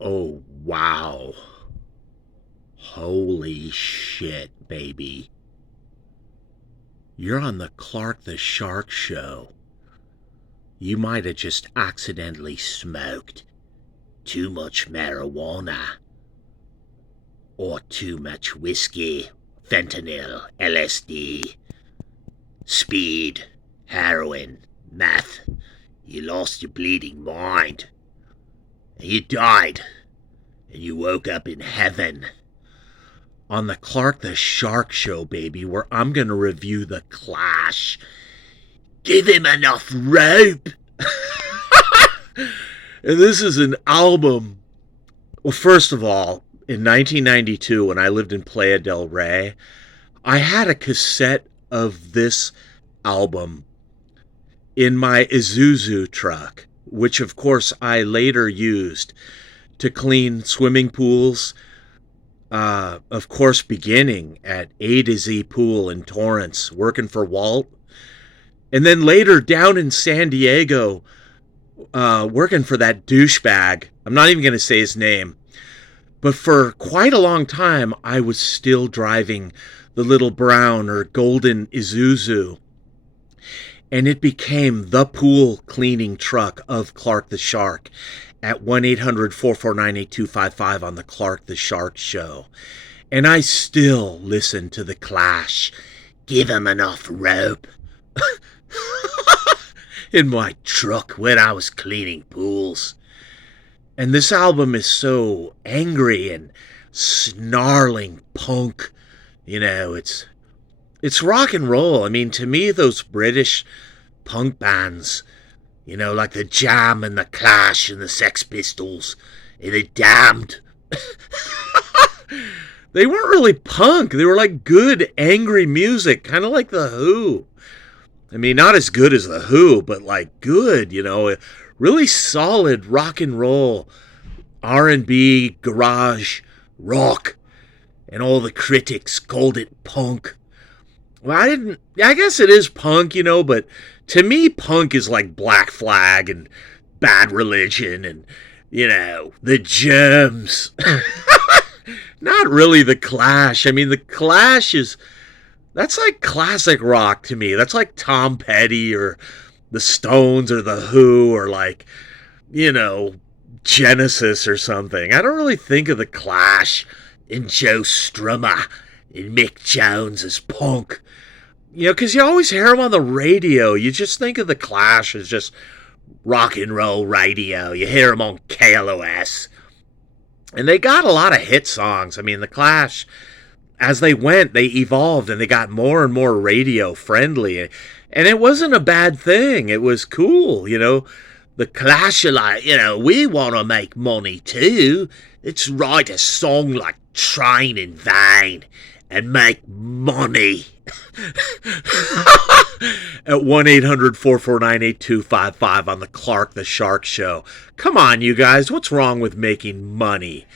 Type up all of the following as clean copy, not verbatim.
Oh, wow. Holy shit, baby. You're on the Clark the Shark show. You might have just accidentally smoked too much marijuana. Or too much whiskey, fentanyl, LSD, speed, heroin, meth. You lost your bleeding mind. And you died. And you woke up in heaven. On the Clark the Shark show, baby, where I'm going to review The Clash. Give him enough rope. And this is an album. Well, first of all, in 1992, when I lived in Playa del Rey, I had a cassette of this album in my Isuzu truck, which of course I later used to clean swimming pools, of course beginning at A to Z Pool in Torrance, working for Walt, and then later down in San Diego, working for that douchebag. I'm not even going to say his name. But for quite a long time, I was still driving the little brown or golden Isuzu. And it became the pool cleaning truck of Clark the Shark at 1-800-449-8255 on the Clark the Shark show. And I still listen to The Clash. Give him enough rope. In my truck when I was cleaning pools. And this album is so angry and snarling punk. You know, it's rock and roll. I mean, to me, those British punk bands, you know, like the Jam and the Clash and the Sex Pistols and the Damned, they weren't really punk. They were like good, angry music, kind of like The Who. I mean, not as good as The Who, but like good, you know, really solid rock and roll, R&B, garage, rock, and all the critics called it punk. Well, I guess it is punk, you know, but to me, punk is like Black Flag and Bad Religion and, you know, the Germs. Not really the Clash. I mean, the Clash that's like classic rock to me. That's like Tom Petty or the Stones or the Who or like, you know, Genesis or something. I don't really think of the Clash and Joe Strummer and Mick Jones as punk. You know, because you always hear them on the radio. You just think of the Clash as just rock and roll radio. You hear them on KLOS. And they got a lot of hit songs. I mean, the Clash, as they went, they evolved and they got more and more radio friendly. And it wasn't a bad thing. It was cool, you know. The Clash are like, you know, we want to make money too. Let's write a song like Train in Vain and make money. At 1-800-449-8255 on the Clark the Shark show. Come on, you guys. What's wrong with making money?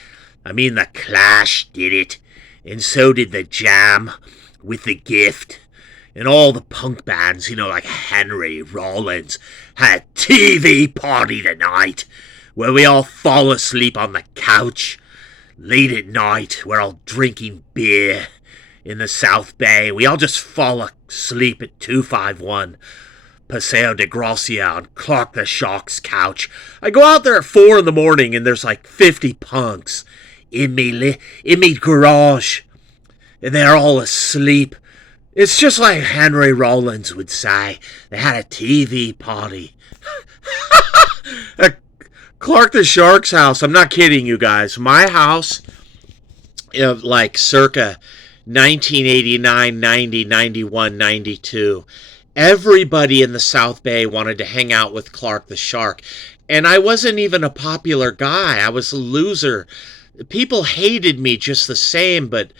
I mean, the Clash did it. And so did the Jam with The Gift. And all the punk bands, you know, like Henry Rollins, had a TV party tonight where we all fall asleep on the couch. Late at night, we're all drinking beer in the South Bay. We all just fall asleep at 251 Paseo de Gracia on Clark the Shark's couch. I go out there at 4 in the morning and there's like 50 punks in me garage. And they're all asleep. It's just like Henry Rollins would say. They had a TV party. At Clark the Shark's house. I'm not kidding you guys. My house, like circa 1989, 90, 91, 92. Everybody in the South Bay wanted to hang out with Clark the Shark. And I wasn't even a popular guy. I was a loser. People hated me just the same, but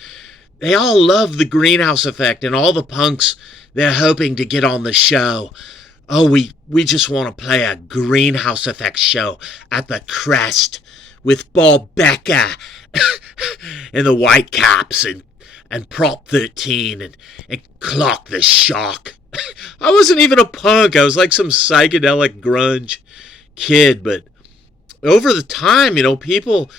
they all love the Greenhouse Effect, and all the punks, they're hoping to get on the show. Oh, we just want to play a Greenhouse Effect show at the Crest with Bob Becker and the Whitecaps and Prop 13 and Clark the Shark. I wasn't even a punk. I was like some psychedelic grunge kid, but over the time, people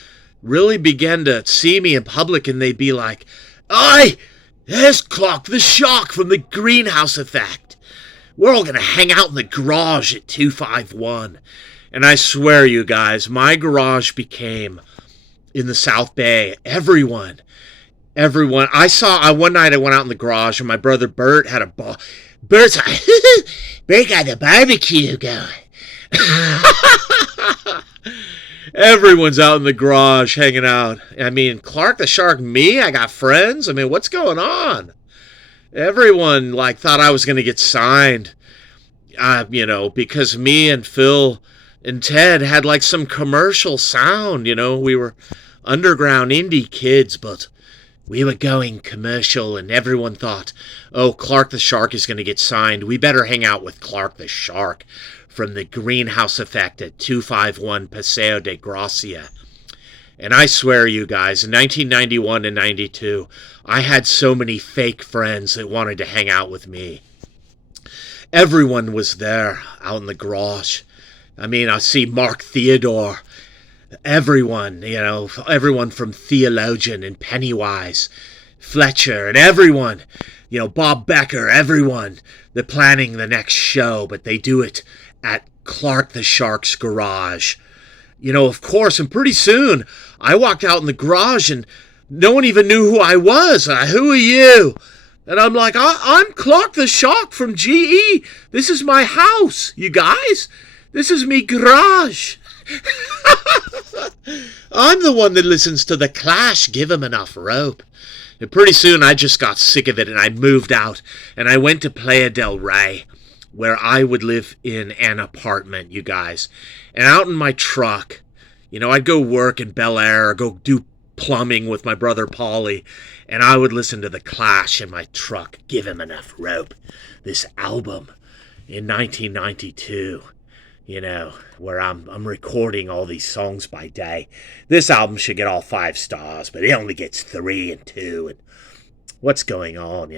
really began to see me in public and they'd be like, "Oi, there's Clark the Shark from the Greenhouse Effect. We're all going to hang out in the garage at 251. And I swear, you guys, my garage became, in the South Bay, everyone. One night I went out in the garage and my brother Bert had a ball. Bert's like, Bert got the barbecue going. Everyone's out in the garage hanging out. I mean, Clark the Shark, me? I got friends? I mean, what's going on? Everyone, thought I was going to get signed, because me and Phil and Ted had, some commercial sound, We were underground indie kids, but we were going commercial, and everyone thought, oh, Clark the Shark is going to get signed. We better hang out with Clark the Shark from the Greenhouse Effect at 251 Paseo de Gracia. And I swear, you guys, in 1991 and 92, I had so many fake friends that wanted to hang out with me. Everyone was there out in the garage. I mean, I see Mark Theodore. Everyone, everyone from Theologian and Pennywise, Fletcher, and everyone, Bob Becker, everyone. They're planning the next show, but they do it at Clark the Shark's garage. Of course, and pretty soon, I walked out in the garage and no one even knew who I was. Who are you? And I'm like, I'm Clark the Shark from GE. This is my house, you guys. This is me garage. I'm the one that listens to The Clash. Give him enough rope. And pretty soon, I just got sick of it and I moved out. And I went to Playa del Rey, where I would live in an apartment, you guys. And out in my truck, I'd go work in Bel Air or go do plumbing with my brother Paulie. And I would listen to The Clash in my truck. Give him enough rope. This album in 1992, where I'm recording all these songs by day. This album should get all 5 stars, but it only gets 3 and 2. And what's going on,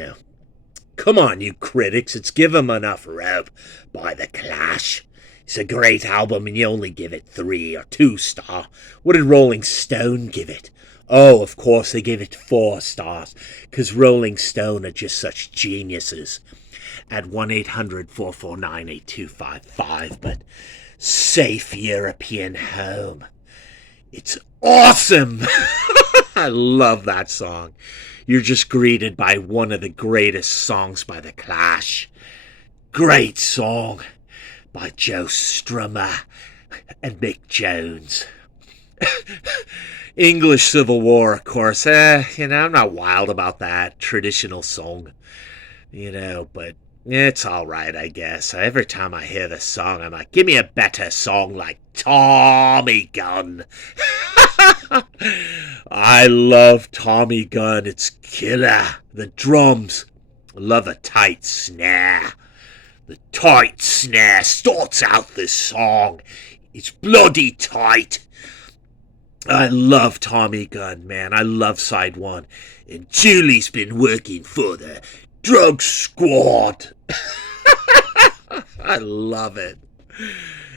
Come on, you critics, it's Give 'Em Enough Rope by The Clash. It's a great album and you only give it 3 or 2 star. What did Rolling Stone give it? Oh, of course they gave it 4 stars, because Rolling Stone are just such geniuses. At 1-800-449-8255, but Safe European Home. It's awesome! I love that song. You're just greeted by one of the greatest songs by The Clash. Great song by Joe Strummer and Mick Jones. English Civil War, of course. I'm not wild about that traditional song. But it's alright, I guess. Every time I hear this song, I'm like, give me a better song like Tommy Gun. I love Tommy Gun. It's killer. The drums. I love a tight snare. The tight snare starts out this song. It's bloody tight. I love Tommy Gun, man. I love side 1. And Julie's been working for the Drug Squad. I love it.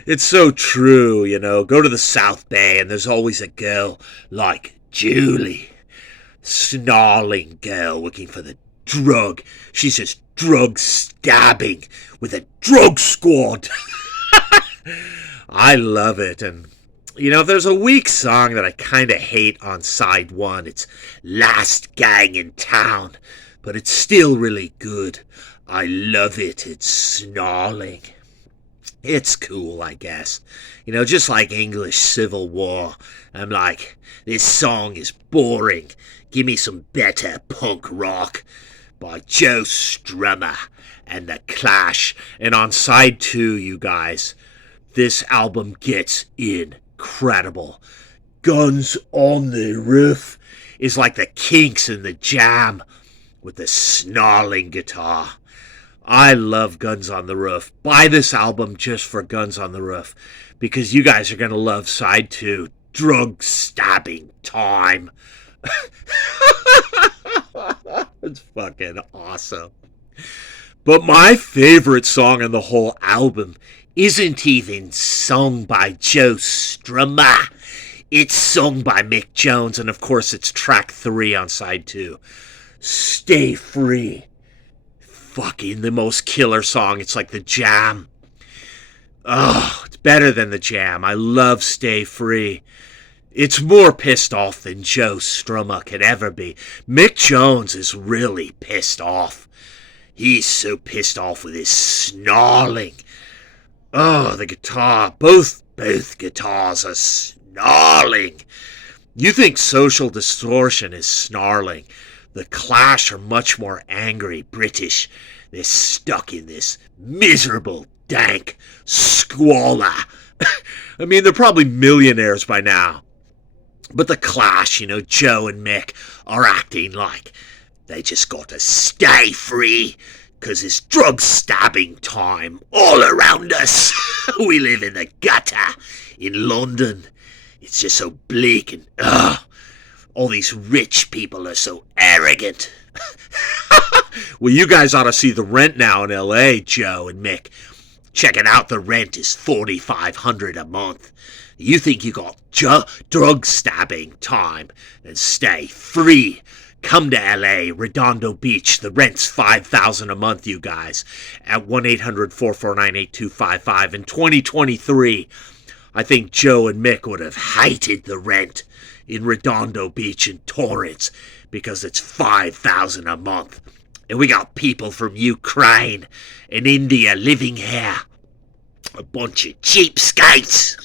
It's so true, Go to the South Bay and there's always a girl like Julie. Snarling girl working for the drug. She's just drug stabbing with a drug squad. I love it. And, if there's a weak song that I kind of hate on side 1, it's Last Gang in Town. But it's still really good. I love it. It's snarling. It's cool, I guess. Just like English Civil War. I'm like, this song is boring. Give me some better punk rock by Joe Strummer and The Clash. And on side 2, you guys, this album gets incredible. Guns on the Roof is like the Kinks and the Jam with the snarling guitar. I love Guns on the Roof. Buy this album just for Guns on the Roof, because you guys are going to love side 2, Drug Stabbing Time. It's fucking awesome. But my favorite song on the whole album isn't even sung by Joe Strummer. It's sung by Mick Jones, and of course it's track 3 on side 2. Stay Free. Fucking the most killer song. It's like the Jam. Oh, it's better than the Jam. I love Stay Free. It's more pissed off than Joe Strummer could ever be. Mick Jones is really pissed off. He's so pissed off with his snarling. Oh, the guitar. Both guitars are snarling. You think Social Distortion is snarling. The Clash are much more angry British. They're stuck in this miserable, dank squalor. I mean, they're probably millionaires by now. But the Clash, Joe and Mick are acting like they just got to stay free because it's drug stabbing time all around us. We live in the gutter in London. It's just so bleak and all these rich people are so arrogant. Well, you guys ought to see the rent now in L.A., Joe and Mick. Check it out, the rent is $4,500 a month. You think you got drug stabbing time? Then stay free. Come to L.A., Redondo Beach. The rent's $5,000 a month, you guys. At 1-800-449-8255. In 2023, I think Joe and Mick would have hated the rent in Redondo Beach and Torrance because it's $5,000 a month. And we got people from Ukraine and India living here. A bunch of cheapskates.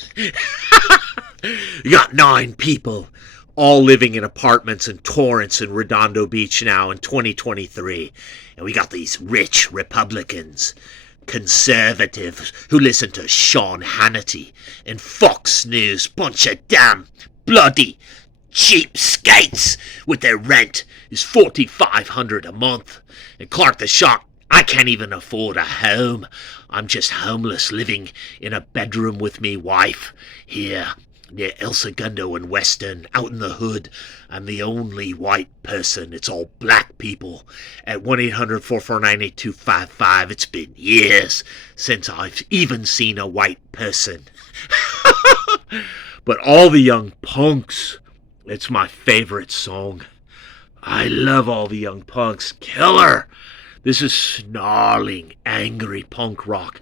You got 9 people all living in apartments in Torrance and Redondo Beach now in 2023. And we got these rich Republicans, conservatives who listen to Sean Hannity and Fox News. Bunch of damn bloody cheapskates with their rent is $4,500 a month. And Clark the Shark, I can't even afford a home. I'm just homeless living in a bedroom with me wife here near El Segundo and Western, out in the hood. I'm the only white person. It's all black people. At 1-800-449-8255. It's been years since I've even seen a white person. But All the Young Punks, it's my favorite song. I love All the Young Punks. Killer. This is snarling, angry punk rock.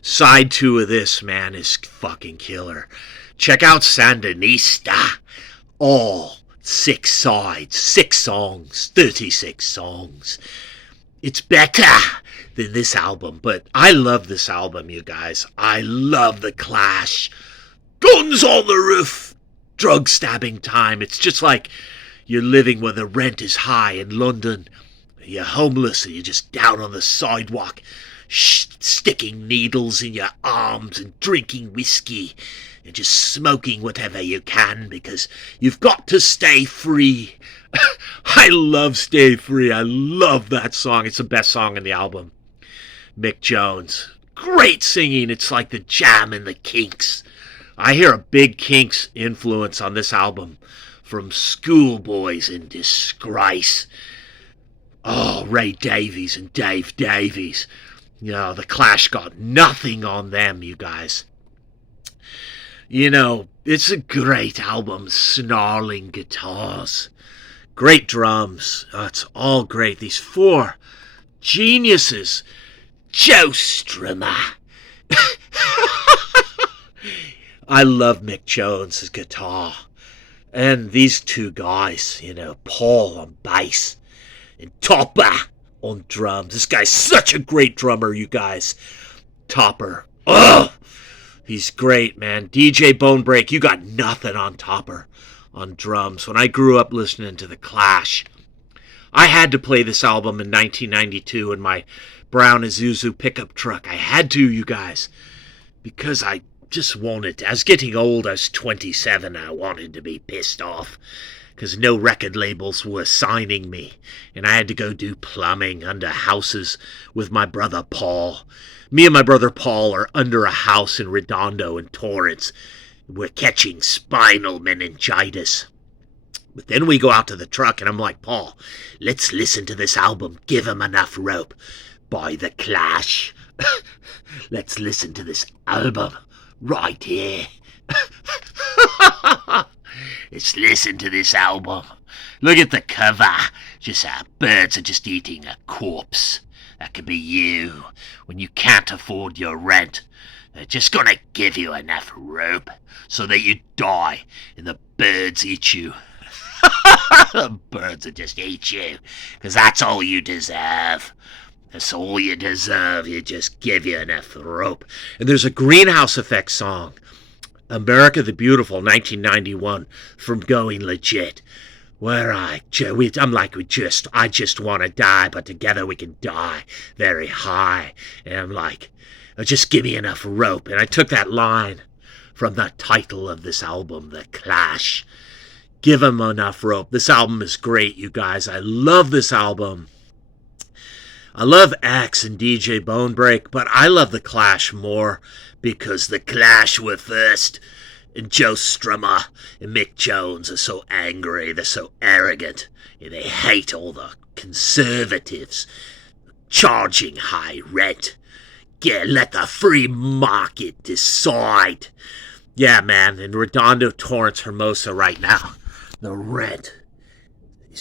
Side 2 of this, man, is fucking killer. Check out Sandinista. All 6 sides, 6 songs, 36 songs. It's better than this album, but I love this album, you guys. I love The Clash. Guns on the Roof. Drug stabbing time. It's just like you're living where the rent is high in London. You're homeless and you're just down on the sidewalk, sticking needles in your arms and drinking whiskey and just smoking whatever you can because you've got to stay free. I love Stay Free. I love that song. It's the best song in the album. Mick Jones. Great singing. It's like the Jam and the Kinks. I hear a big Kinks influence on this album from Schoolboys in Disgrace. Oh, Ray Davies and Dave Davies. The Clash got nothing on them, you guys. It's a great album. Snarling guitars. Great drums. It's all great. These 4 geniuses. Joe Strummer. I love Mick Jones' guitar. And these 2 guys, Paul on bass and Topper on drums. This guy's such a great drummer, you guys. Topper. Oh, he's great, man. DJ Bonebreak, you got nothing on Topper on drums. When I grew up listening to The Clash, I had to play this album in 1992 in my brown Isuzu pickup truck. I had to, you guys, because I just wanted to. I was getting old. I was 27. I wanted to be pissed off because no record labels were signing me, and I had to go do plumbing under houses with my brother Paul. Me and my brother Paul are under a house in Redondo and Torrance. We're catching spinal meningitis. But then we go out to the truck, and I'm like, Paul, let's listen to this album, Give 'Em Enough Rope, by The Clash. Let's listen to this album right here. Let's listen to this album. Look at the cover. Just birds are just eating a corpse. That could be you when you can't afford your rent. They're just gonna give you enough rope so that you die and the birds eat you. The birds will just eat you because that's all you deserve. That's all you deserve. You just give you enough rope. And there's a Greenhouse Effect song, America the Beautiful, 1991, from Going Legit, where I just want to die, but together we can die very high. And I'm like, just give me enough rope. And I took that line from the title of this album, The Clash. Give them enough rope. This album is great, you guys. I love this album. I love X and DJ Bonebreak, but I love The Clash more because The Clash were first. And Joe Strummer and Mick Jones are so angry, they're so arrogant, and they hate all the conservatives charging high rent. Yeah, let the free market decide. Yeah, man, in Redondo, Torrance, Hermosa right now, the rent